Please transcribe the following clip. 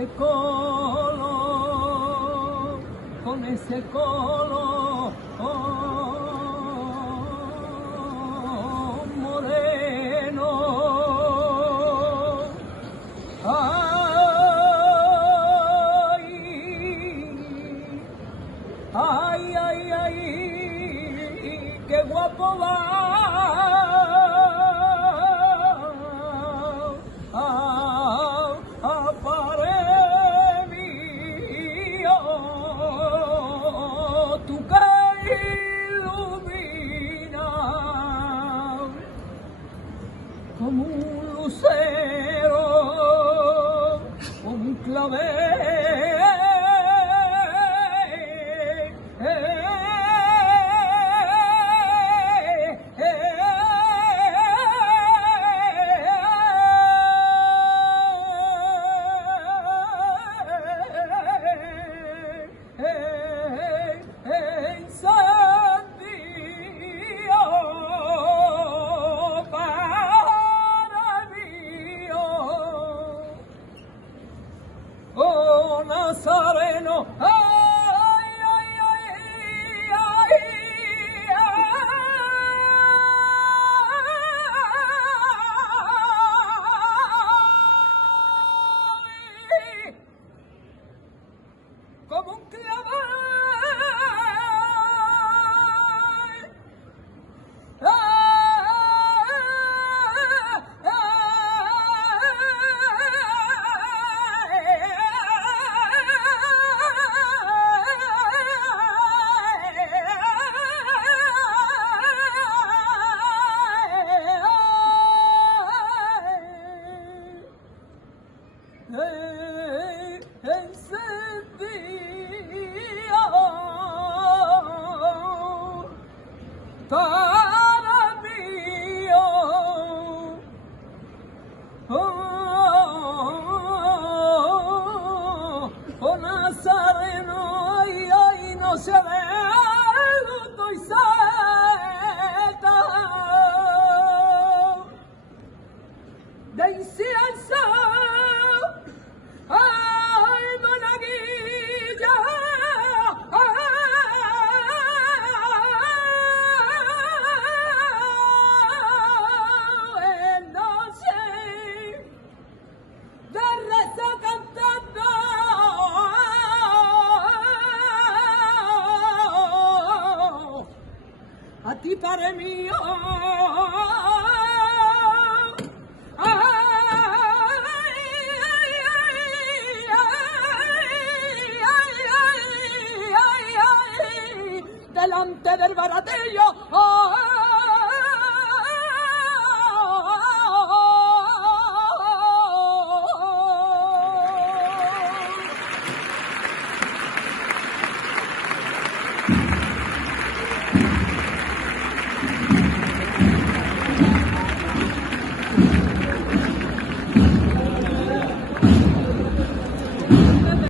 ese color, con ese color moreno. Ay, ay, ay, qué guapo va. Tú que iluminas como un lucero, como un clavel. Oh, Nazareno, ay, ay, ay, ay, ay, como un clavel. Para mí, oh Nazareno, ay, ay, no se ve, estoy cerca de incienso. Ay, monaguilla, en noche de rezo cantando, a ti, Padre mío. Delante del baratillo,